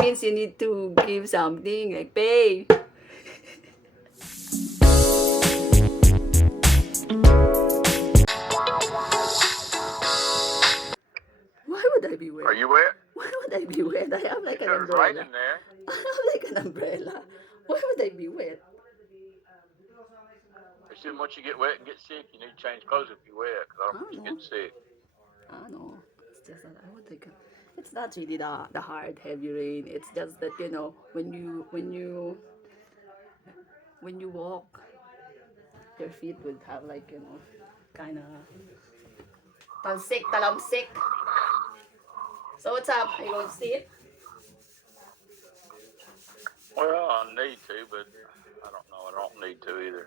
means you need to give something, like pay. Why would I be wet? Are you wet? Why would I be wet? I have like an Because it's umbrella. raining there. I have like an umbrella. Why would I be wet? It's just once you get wet and get sick, you need to change clothes if you're wet. Because I I don't want don't you know. getting sick. I know. It's just that I would think it's not really the hard heavy rain. It's just that when you walk, your feet would have like kind of talsik, talamsik. So what's up? Are you going to sleep? Well, I need to, but I don't know. I don't need to either.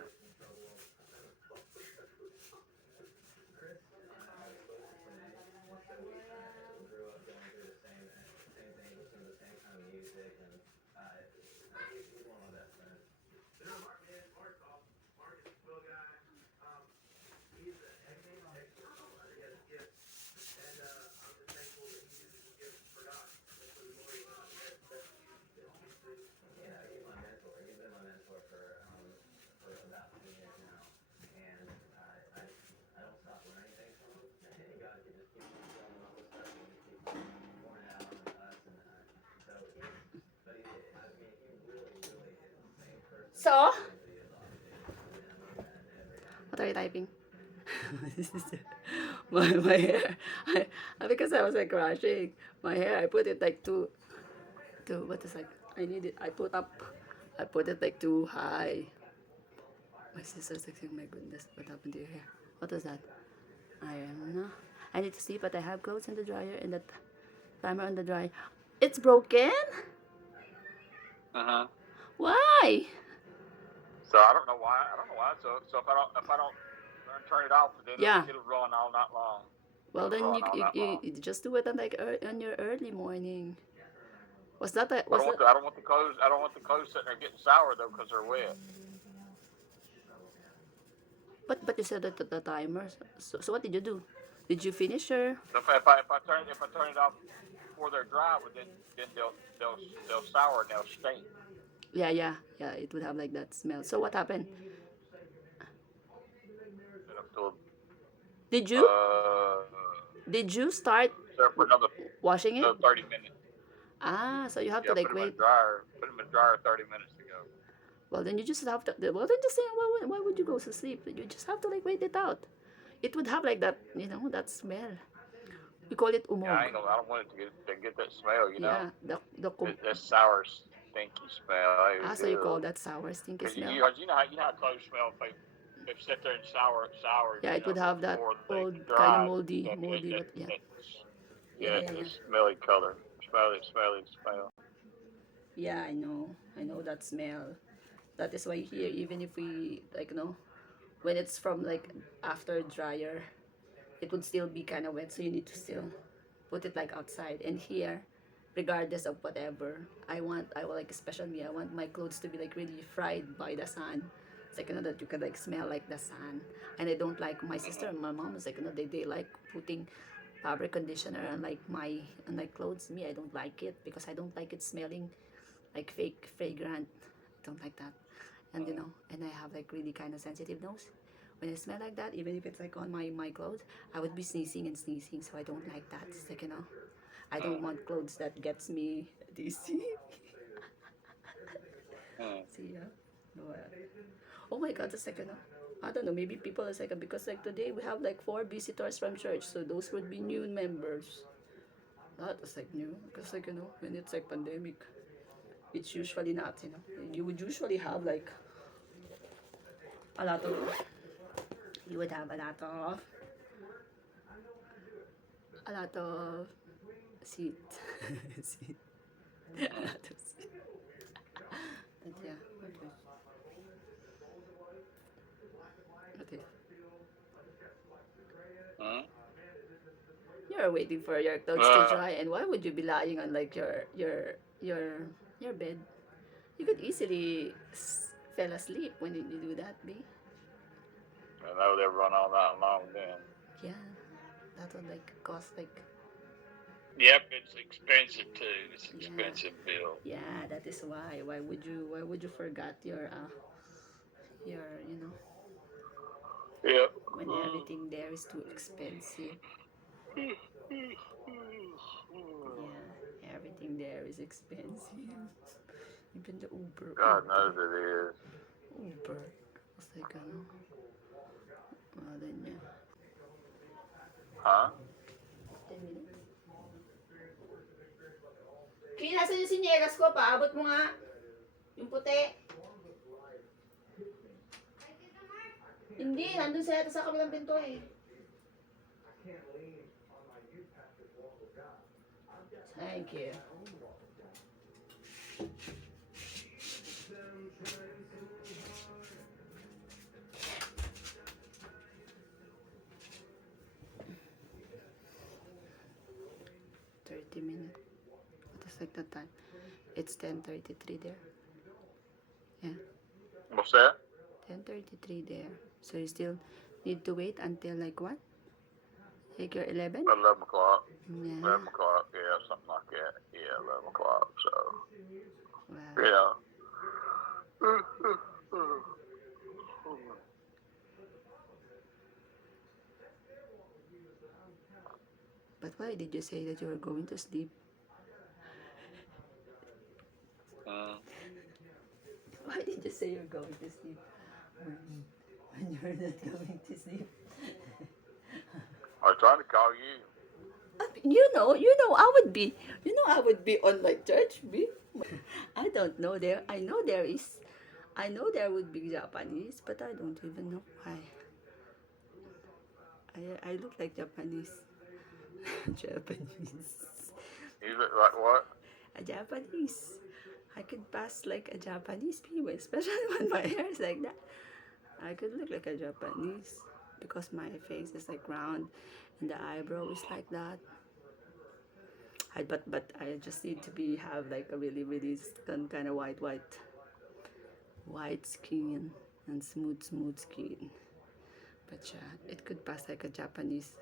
So, what are you typing? my hair. Because I was like rushing. My hair, I put it like too, what is like, I need it. I put it like too high. My sister's like, oh my goodness, what happened to your hair? What is that? I don't know. I need to see, but I have clothes in the dryer and that timer on the dryer. It's broken? Why? So I don't know why. I don't know why. So if I don't turn it off, then Yeah. it'll run all night long. Well, It'll then run all night long. you just do it on like on your early morning. Was that a, I was don't want that? the I don't want the clothes. I don't want the clothes sitting there getting sour though because they're wet. But you said that the timer. So what did you do? Did you finish your? So if I turn it off before they're dry, well, then they'll sour and they'll stink. Yeah. It would have like that smell. So what happened? And I'm still Did you uh did you start there for washing it? another 30 minutes. Ah, so you have to Yeah, like put them in wait. the dryer. Put them in the dryer 30 minutes ago. Well, then you just have to. Well, then just say why would you go to sleep? You just have to like wait it out. It would have like that, that smell. We call it Yeah, umog. I don't want it to get that smell. You know, Yeah, that sour, stinky smell. so you call that sour stinky Because smell. you know how clothes smell if they sit there and sour. Yeah, it would have that Before they old kind of dry. moldy, but yeah. Yeah, yeah, The yeah. smelly color, smelly smell. Yeah, I know that smell. That is why here, even if we like, when it's from like after dryer, it would still be kind of wet, so you need to still put it like outside. And here, regardless of whatever, I will like, especially me, I want my clothes to be like really fried by the sun. It's like, that you can like smell like the sun. And I don't like, my sister and my mom is like, they like putting fabric conditioner on like my clothes. Me, I don't like it because I don't like it smelling like fake fragrant. I don't like that. And and I have like really kind of sensitive nose. When I smell like that, even if it's like on my clothes, I would be sneezing and sneezing. So I don't like that. It's like, I don't want clothes that gets me dizzy. See, yeah. No, oh my God, it's like, I don't know, maybe people is like, because like today we have like 4 visitors from church, so those would be new members. That is like new, because like, when it's like pandemic, it's usually not, you would usually have like a lot of, you would have a lot of seat. Seat. A lot of seat. But yeah, okay. You're waiting for your clothes to dry, and why would you be lying on like your bed? You could easily fell asleep when you do that, B. I know they run all night long then. Yeah, that would like cause like Yep, it's expensive too. It's Yeah, expensive bill. yeah, that is why. Why would you forget your Yep. when everything there is too expensive. Yeah, everything there is expensive. Even the God knows it is. Uber. Was like, then yeah. Huh? 10 minutes? Kaya nasan yung sinyelas ko? Paabot mo nga. Yung puti. Hindi, nandun sa kabilang pinto eh. Thank you. $30. What is like the time? It's 10:33 there. Yeah, What's that? 10:33 there. So you still need to wait until like what? Like your 11? 11 o'clock. Yeah. 11 o'clock. Yeah, something like that. Yeah, 11 o'clock. So Wow. yeah. But why did you say that you were going to sleep? Why did you say you're going to sleep when you're not going to sleep? I was trying to call you. I would be on like church, be. I don't know there. I know there would be Japanese, but I don't even know why. I look like Japanese. Japanese. You look like what? A Japanese. I could pass like a Japanese people, especially when my hair is like that. I could look like a Japanese because my face is like round and the eyebrow is like that. But I just need to have like a really kind of white skin and smooth skin. But yeah, it could pass like a Japanese,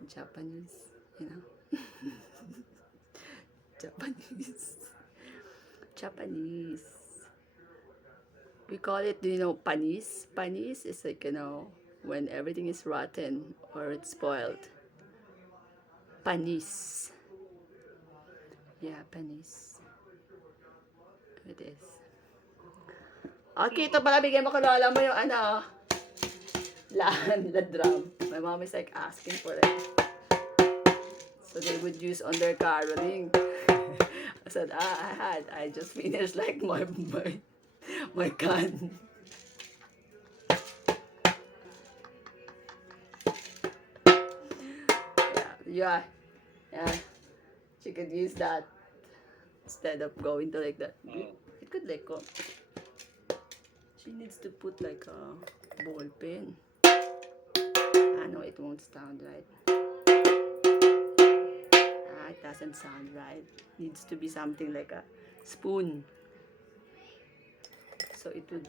you know, Japanese, Japanese. We call it, panis. Panis is like, when everything is rotten or it's spoiled. Panis. Yeah, panis. It is. Okay, ito pala, bigyan mo ko lola mo yung the drum. My mom is like asking for it. So they would use on their caroling. I said, I just finished like my can. Yeah. She could use that instead of going to like that. It could like go. She needs to put like a ball pen. I know it won't sound right. It doesn't sound right. Needs to be something like a spoon. So it would.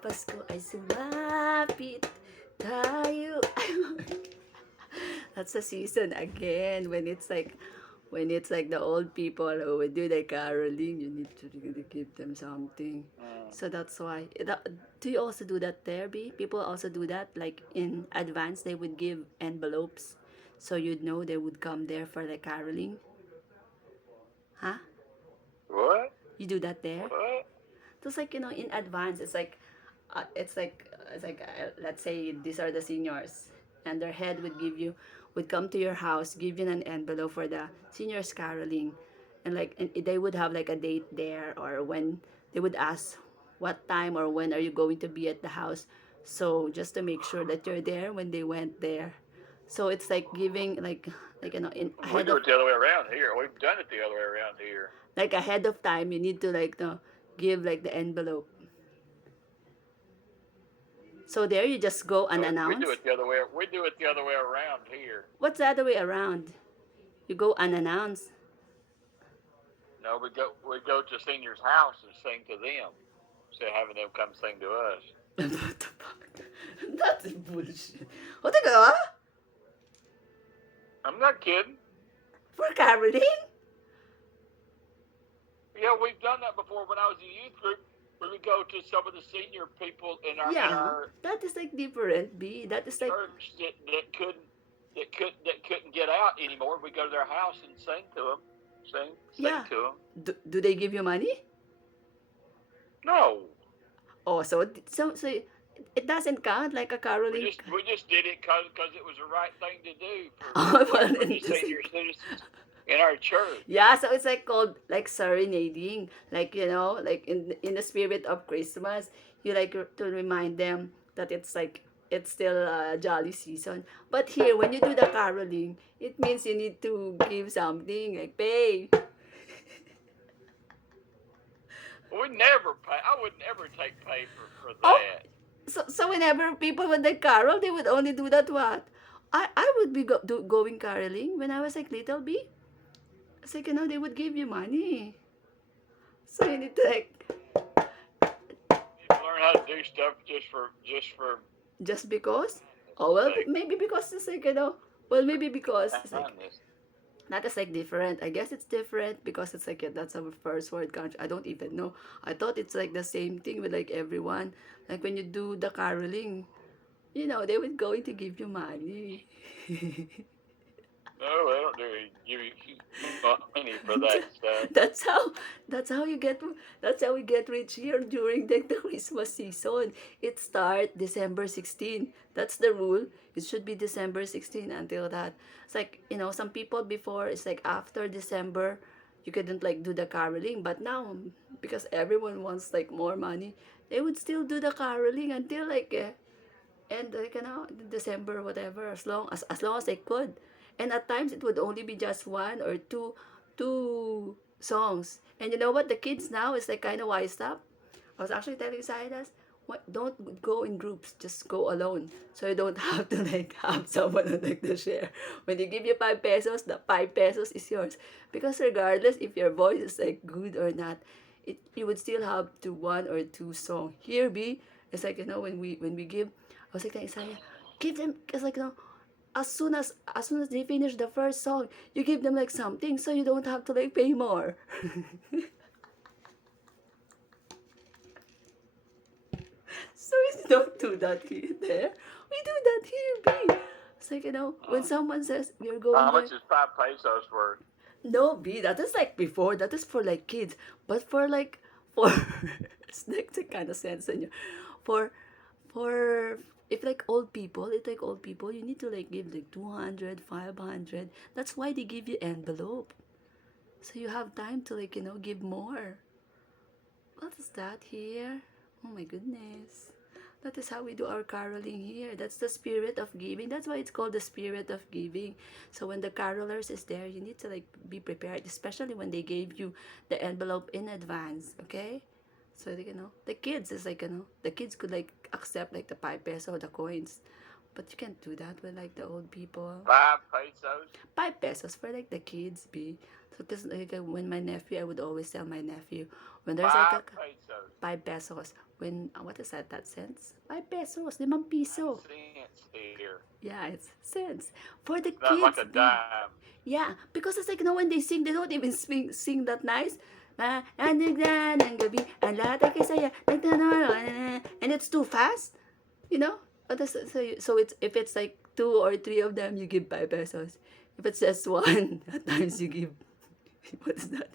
Pasko ay sumapit tayo. That's the season again when it's like the old people who would do the caroling. You need to really give them something. So that's why. Do you also do that there, B? People also do that. Like in advance, they would give envelopes, so you'd know they would come there for the caroling. Huh? What? You do that there? What? Just like, in advance, let's say these are the seniors, and their head would come to your house, give you an envelope for the seniors caroling, and they would have like a date there, or when they would ask what time or when are you going to be at the house, so just to make sure that you're there when they went there. So it's like giving in We ahead do of it the other way around here. We've done it the other way around here. like ahead of time. You need to like give like the envelope. So there you just go We do unannounced. it the other way. We do it the other way around here. What's the other way around? You go unannounced. No, we go to senior's house and sing to them instead of having them come sing to us. What the fuck? That's bullshit. おてか I'm not kidding. For caroling? Yeah, we've done that before. When I was in youth group, we would go to some of the senior people in Yeah, our that is like different, B. That is like, church that couldn't get out anymore. We go to their house and sing to them, sing yeah. to them. Do they give you money? No, Oh, so it doesn't count like a we caroling. just we just did it because it was the right thing to do Oh, well, for the in the same. senior citizens in our church. Yeah, so it's like called like serenading, like like in the spirit of Christmas, you like to remind them that it's like it's still a jolly season. But here, when you do the caroling, it means you need to give something like pay. We never pay. I would never take pay for Oh, that. so whenever people would like carol, they would only do that what? I would be going caroling when I was like little B. It's like they would give you money, so you need to like You learn how to do stuff just for just because. Oh well, sake. maybe because it's like well maybe because it's like Kindness. that is like different. I guess it's different because it's like that's our first word country. I don't even know. I thought it's like the same thing with like everyone. Like when you do the caroling, they would going to give you money. No, they don't give you money for that stuff. that's how that's how you get that's how we get rich here during the Christmas season. It starts December 16. That's the rule. It should be December 16 until that. It's like, some people before it's like after December you couldn't like do the caroling, but now because everyone wants like more money, they would still do the caroling until like and like December whatever as long as they could, and at times it would only be just one or two songs. And you know what, the kids now is like kind of wised up. I was actually telling Silas, what, don't go in groups, just go alone, so you don't have to like have someone who like to share. When they give you 5 pesos, the 5 pesos is yours, because regardless if your voice is like good or not, you would still have to one or two song. Here B, it's like when we give, I was like telling Isaiah, give them, it's like as soon as they finish the first song, you give them like something so you don't have to like pay more. So we don't do that here there. We do that here, B. It's like when someone says we're going How there. much is 5 pesos worth? No, B, that is like before. That is for like kids. But for it's like the kind of sense in you. For for if like old people, you need to like give like 200, 500. That's why they give you envelope. So you have time to like, give more. What is that here? Oh my goodness. That is how we do our caroling here. That's the spirit of giving. That's why it's called the spirit of giving. So when the carolers is there, you need to like be prepared, especially when they gave you the envelope in advance, okay? So the kids is like, the kids could like accept like the 5 peso, the coins. But you can't do that with like the old people. 5 pesos. 5 pesos for like the kids be. So because like when my nephew, I would always tell my nephew when there's like a 5 pesos. 5 pesos. When what is that? That cents? 5 pesos, 5 piso. 9 cents here. Yeah, it's cents for the Not like kids. a dime. Yeah, because it's like when they sing, they don't even sing that nice. Ang gabi, ang lahat ay kisaya, and it's too fast, you know. So it's if it's like two or three of them, you give 5 pesos. If it's just one, at times you give what is that?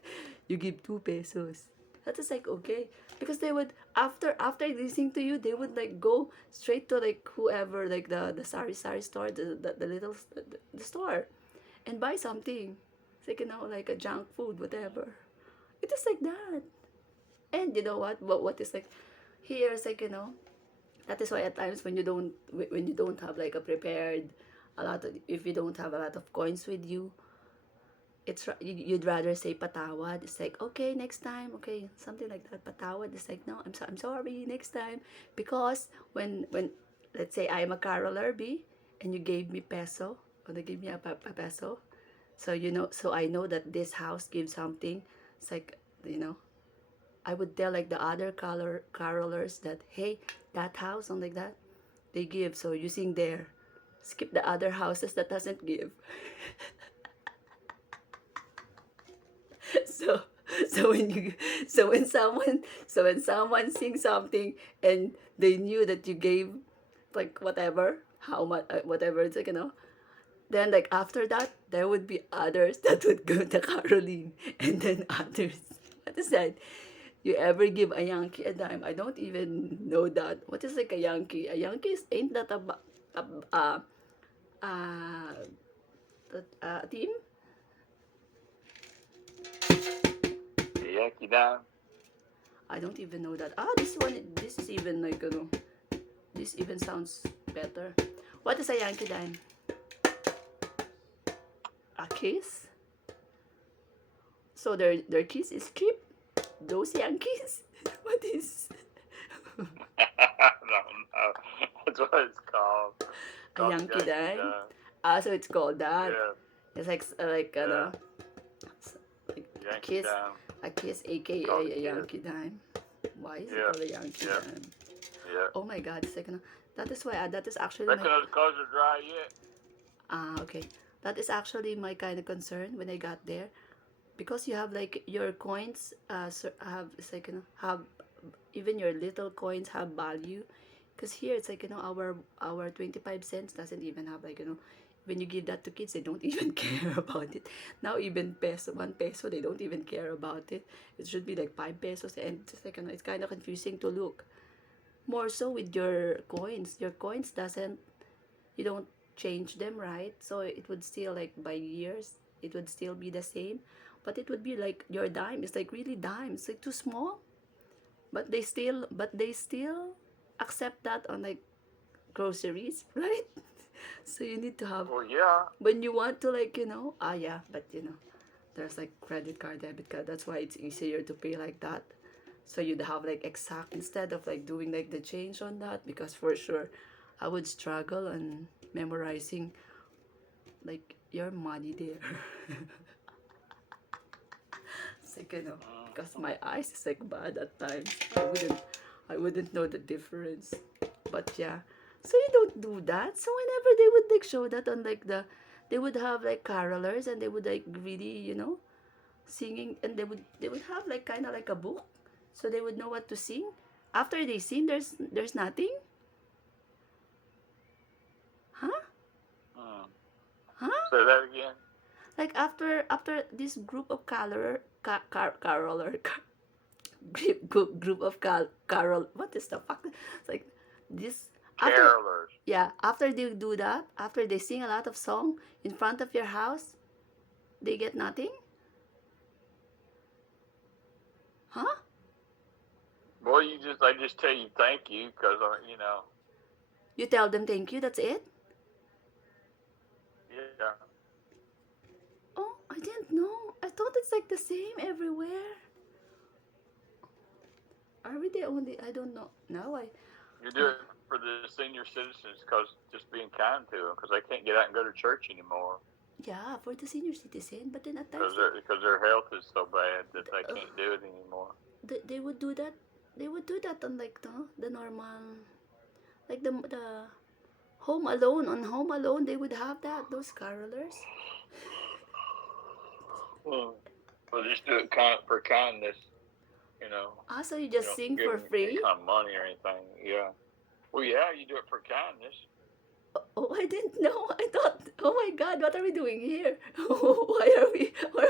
You give 2 pesos. That is like okay, because they would after listening to you, they would like go straight to like whoever like the sari store, the little the store, and buy something. It's like like a junk food, whatever. It is like that. And you know what is like here is like that is why at times when you don't have like a prepared a lot of, if you don't have a lot of coins with you, you'd rather say patawad. It's like okay, next time, okay, something like that. Patawad is like no, I'm sorry, next time, because when let's say I'm a caroler B, and you gave me peso, or they give me a peso, so so I know that this house gives something. It's like I would tell like the other carolers that hey, that house, something like that, they give, so you sing there. skip the other houses that doesn't give. So so when you so when someone sings something and they knew that you gave like whatever how much whatever it's like then like after that there would be others that would go to Caroline and then others. What is that? You ever give a Yankee a dime? I don't even know that. What is like a Yankee? A Yankee ain't that a, a, a team? Yankee down. I don't even know that. Ah, this one, this is even like, this even sounds better. What is a Yankee dime? A kiss? So their kiss is cheap? Those Yankees? What is I don't know. That's what it's called. It's a called Yankee Yankee dime? down. Ah, so it's called that. Yeah, It's like yeah. like a Yankee kiss, down. a.k.a. Called a a kiss. Yankee dime. Why is it Yeah, called a Yankee yeah, dime? yeah. Oh my God, it's like, that is why, that is actually my, Reckon those clothes are dry yet? okay. That is actually my kind of concern when I got there. Because you have like your coins have it's like have even your little coins have value, because here it's like our 25 cents doesn't even have like when you give that to kids they don't even care about it. Now even peso 1 peso they don't even care about it. It should be like 5 pesos, and it's like it's kind of confusing to look. More so with your coins doesn't, you don't change them, right? So it would still like by years it would still be the same, but it would be like your dime is like really dime, it's like too small, but they still accept that on like groceries, right? So you need to have, Well, yeah. when you want to like yeah, but there's like credit card, debit card, that's why it's easier to pay like that. So you'd have like exact instead of like doing like the change on that, because for sure I would struggle on memorizing like your money there. It's like because my eyes is like bad at times. I wouldn't know the difference. But yeah. So you don't do that. So whenever they would like show that on like they would have like carolers and they would like really, singing, and they would have like kind of like a book. So they would know what to sing. After they sing there's nothing? Huh? Mm. Huh? Say that again. Like after this group of caroler group of carol, what is the fuck, it's like this after, Carolers. yeah, after they do that, after they sing a lot of song in front of your house, they get nothing? Huh? Boy, I just tell you thank you because You tell them thank you, that's it? yeah. Oh, I didn't know, I thought it's like the same everywhere. Are we the only, I don't know now. You do it for the senior citizens because just being kind to them because they can't get out and go to church anymore Yeah, for the senior citizen, but then at times because their health is so bad that they uh, can't do it anymore. they would do that, on like the normal, like the Home Alone, on Home Alone they would have that, those carolers. Well, just do it for kindness. You know, Ah, so you you just don't sing give for them any free? kind of money or anything. Yeah. Well, yeah, you do it for kindness. Oh, I didn't know. I thought, oh my God, what are we doing here? Why are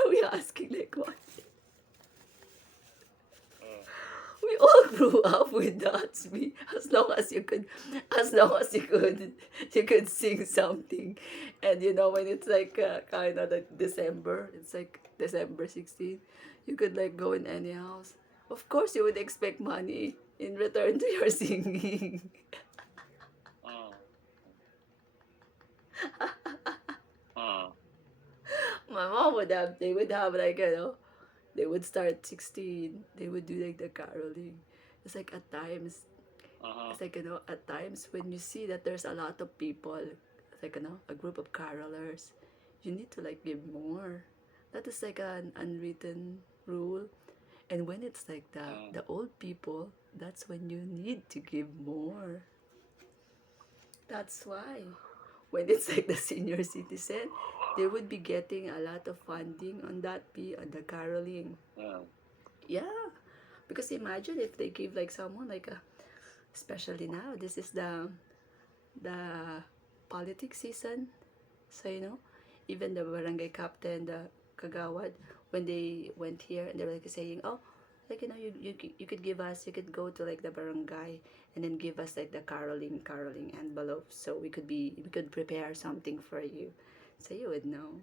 we asking like what? Mm. We all grew up with that. Me, as long as you could, you could sing something, and when it's like kind of like December, it's like December 16th, you could like go in any house. Of course, you would expect money in return to your singing. Mm. Mm. My mom would have, they would have like, they would start 16, they would do like the caroling. It's like at times, Uh-huh. it's like, at times when you see that there's a lot of people, it's like, a group of carolers, you need to like give more. That is like an unwritten rule. And when it's like Mm. the old people, that's when you need to give more. That's why. when it's like the senior citizen, they would be getting a lot of funding on that be on the caroling. Mm. Yeah, because imagine if they give like someone like a, especially now, this is the politics season. So even the barangay captain, the kagawad, when they went here and they were like saying, oh, like you could give us, you could go to like the barangay and then give us like the caroling envelopes, so we could prepare something for you, so you would know,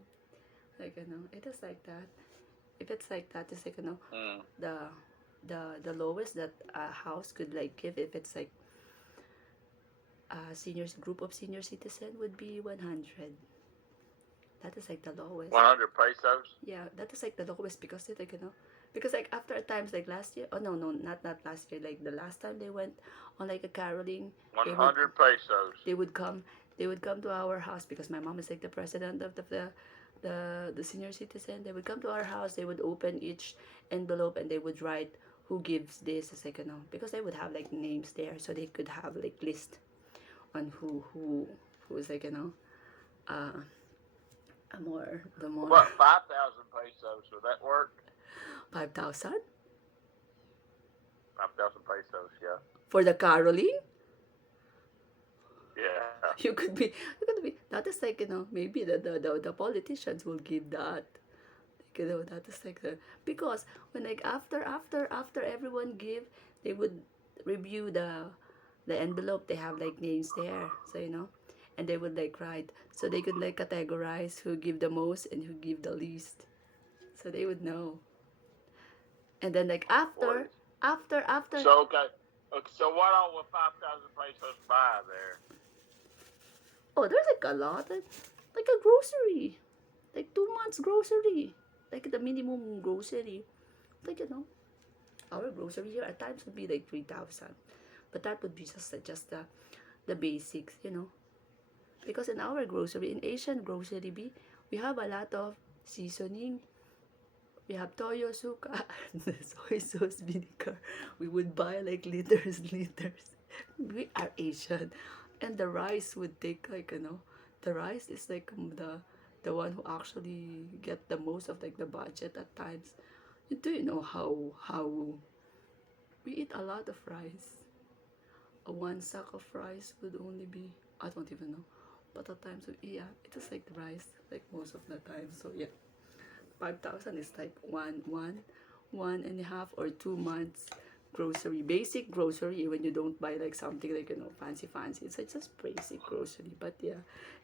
like it is like that. If it's like that, it's like Mm. the the lowest that a house could like give, if it's like a seniors group of senior citizen, would be 100. That is like the lowest. 100 pesos. Yeah, that is like the lowest, because it like because like after times like last year, oh no, not last year, like the last time they went on like a caroling, they would 100 pesos. they would come they would come to our house, because my mom is like the president of the senior citizen. They would come to our house, they would open each envelope and they would write who gives this. It's like because they would have like names there, so they could have like list on who is like uh a more the more What, 5,000 pesos? Would that work? 5,000 5,000 pesos, yeah. for the caroling. Yeah. You could be that is like maybe the politicians will give that, like, that is like the, because when like after everyone give, they would review the envelope, they have like names there, so and they would like write, so they could like categorize who give the most and who give the least, so they would know. And then like Boy. after So, okay, so what all would 5,000 pesos buy there? oh, there's like a lot, like a grocery, like 2 months grocery, like the minimum grocery, like our grocery here at times would be like 3,000, but that would be just the basics, because in our grocery, in Asian grocery, we have a lot of seasoning. We have toyo, suka, soy sauce, vinegar. We would buy like liters. We are Asian, and the rice would take like the rice is like the one who actually get the most of like the budget at times. Do you know how we eat a lot of rice? A one sack of rice would only be, I don't even know, but at times yeah, it is like the rice like most of the time. So yeah, 5,000 is like one and a half or 2 months grocery, basic grocery, when you don't buy like something like fancy. It's like just basic grocery. But yeah,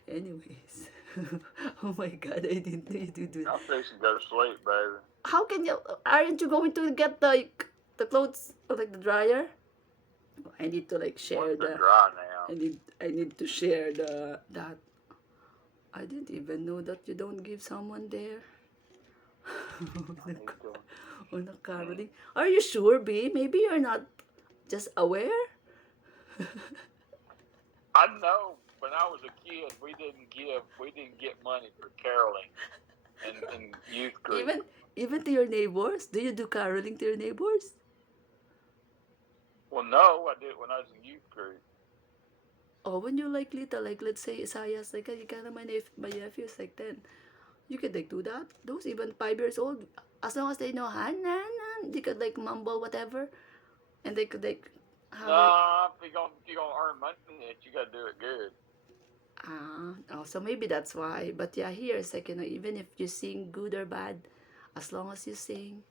anyways. Oh my god, I didn't need to do that. I'm fixing to go to sleep, baby. How can you, aren't you going to get like the clothes or like the dryer? I need to like share What's the the dry now? I need to share the that. I didn't even know that you don't give someone there. On a caroling. Are you sure, B? Maybe you're not just aware. I know when I was a kid, we didn't get money for caroling and youth group. Even to your neighbors. Do you do caroling to your neighbors? Well, no, I did when I was in youth group. Oh, when you're like little, like let's say Isaiah's like you kind of my nephew's like 10. You could like do that. Those even 5 years old, as long as they know han, they could like mumble whatever, and they could like have like, If you're gonna earn money, you gotta do it good. oh, so maybe that's why. But yeah, here it's like even if you sing good or bad, as long as you sing,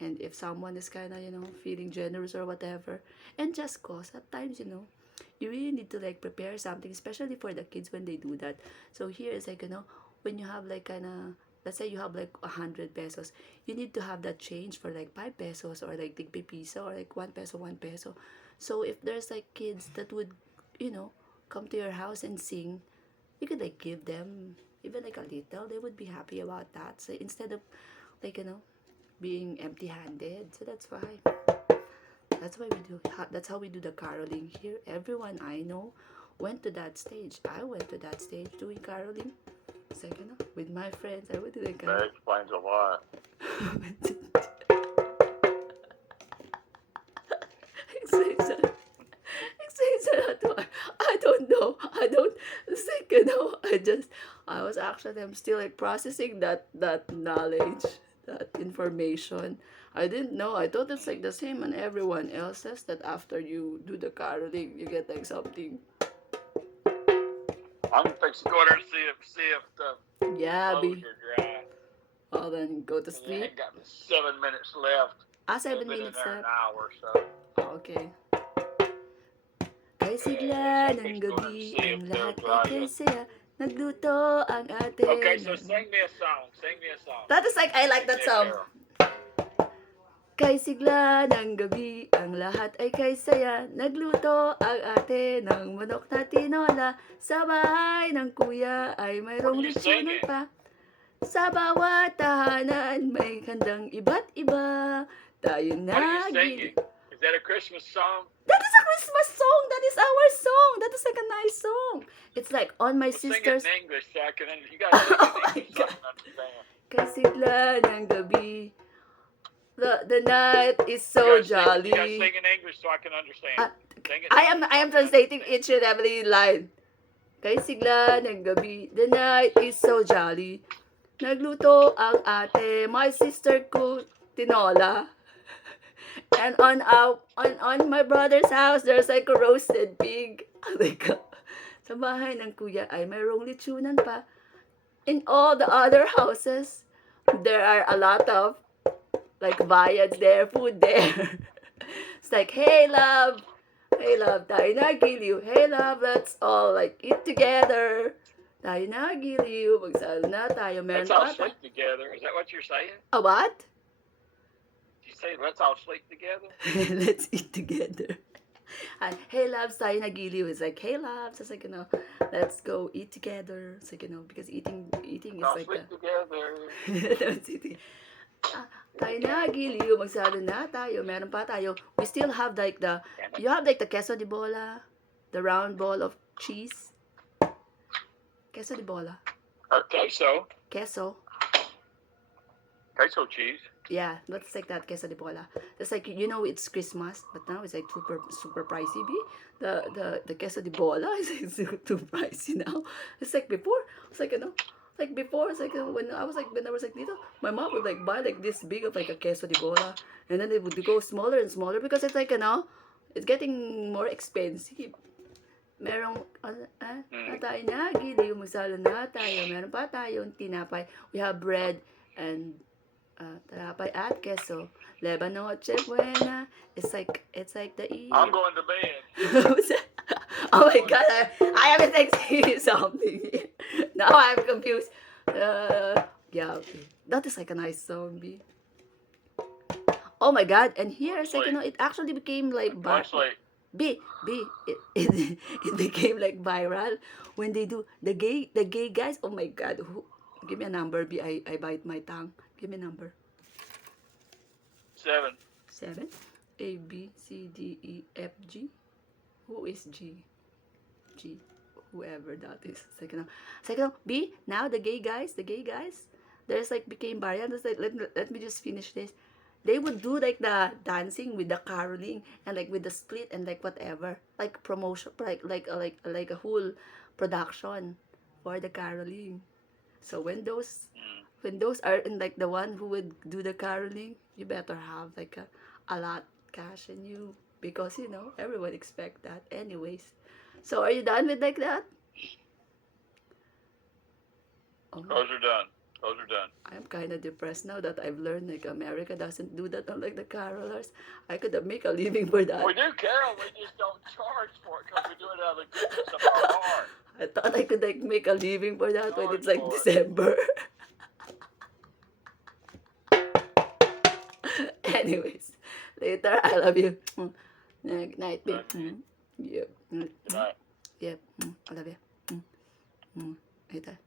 and if someone is kind of feeling generous or whatever, and just cause at times you really need to like prepare something, especially for the kids when they do that. So here is like when you have like kind of, let's say you have like 100 pesos, you need to have that change for like 5 pesos or like tig piso or like 1 peso. So if there's like kids that would come to your house and sing, you could like give them even like a little. They would be happy about that. So instead of like being empty handed. So that's why we do, that's how we do the caroling here. Everyone I know went to that stage. I went to that stage doing caroling. It's like with my friends, I would do the That caroling. explains a lot. Explains a lot. Explains a lot. I don't know. I don't think, you know, I'm still like processing that knowledge, that information. I didn't know. I thought it's like the same on everyone else's, that after you do the caroling, you get like something. I'm fixing to go there and see if the Yeah, clothes be. are dry. Well, then go to And I sleep. ain't got 7 minutes left. Ah, I've 7 been in minutes there an left. hour, so Okay. Kay so sigla I'm ng fixing to go there and gabi, see if ang they're lahat ay dry kay yet. saya. Nagluto ang Okay, ate so ng... sing me a song. Sing me a song. That is like, I like Sing that me a song. carol. Kay sigla ng gabi, ang lahat ay kay saya. Nagluto ang ate ng manok na tinola. Sa bahay ng kuya ay What are mayroong you litsunan singing? pa. Sa bawat tahanan may handang iba't iba. Tayo What are you na singing? Is that a Christmas song? That is a Christmas song. That is our song. That is like a nice song. It's like on my Well, sing it sister's... in English so I can. You gotta sing it Oh in my English so I God. can understand. Kasigla ng gabi. The night is You so gotta sing. You gotta jolly. sing in English so I can understand. Ah, Sing it in I am English so I I am can translating understand. each and every line. Kay sigla ng gabi, the night is so jolly. Nagluto ang ate, my sister ko, tinola. And on my brother's house, there's like a roasted pig. Like, sa bahay ng kuya ay mayroong litsunan pa. In all the other houses, there are a lot of like viands there, food there. It's like, hey love, tayo na giliw. Hey love, let's all like eat together. Tayo na giliw, magsalo na tayo. Meron Let's all pa sleep together. Is that what you're saying? A what? Did you say let's all sleep together? Let's eat together. Hey loves, tayo na giliw. It's like, hey loves, it's like, you know, let's go eat together. It's like, you know, because eating is All like sleep together. Let's eat. Tayo na giliw, magsalo na tayo. Meron pa tayo. We still have like you have like the queso de bola, the round ball of cheese. Queso de bola. Queso. Queso. Queso cheese. Yeah, let's take that queso de bola. It's like, you know, it's Christmas, but now it's like super pricey. The queso de bola is like too pricey now. It's like before. It's like, you know, like before. It's like when I was like little, my mom would like buy like this big of like a queso de bola, and then it would go smaller and smaller because it's like, you know, it's getting more expensive. Merong tayo na giliw, magsalo na tayo. Meron pa tayong tinapay. We have bread and talapay at queso. Leva noche buena. It's like the I'm going to bed. Oh my God, I am texting something. Now I'm confused. Yeah, okay. That is like a nice song, B. Oh my God, and here it's like, you know, it actually became like it became like viral when they do the gay guys. Oh my God, give me a number, B. I bite my tongue. Give me a number. 7. 7. A B C D E F G. Who is G? G. Whoever that is. Second, B. Now the gay guys. There's like became viral. Like, let me just finish this. They would do like the dancing with the caroling and like with the split and like whatever, like promotion, like a whole production for the caroling. So when those are in like the one who would do the caroling, you better have like a lot cash in you, because you know everyone expect that anyways. So are you done with like that? Oh, Those are done. I'm kind of depressed now that I've learned like America doesn't do that unlike the carolers. I could have make a living for that. We do carol, we just don't charge for it because we do it out of the goodness of our heart. I thought I could like make a living for that when it's like Charge for it. December. Anyways, later I love you. Good night, babe. Yep. Good night. Yep. I love you. Later.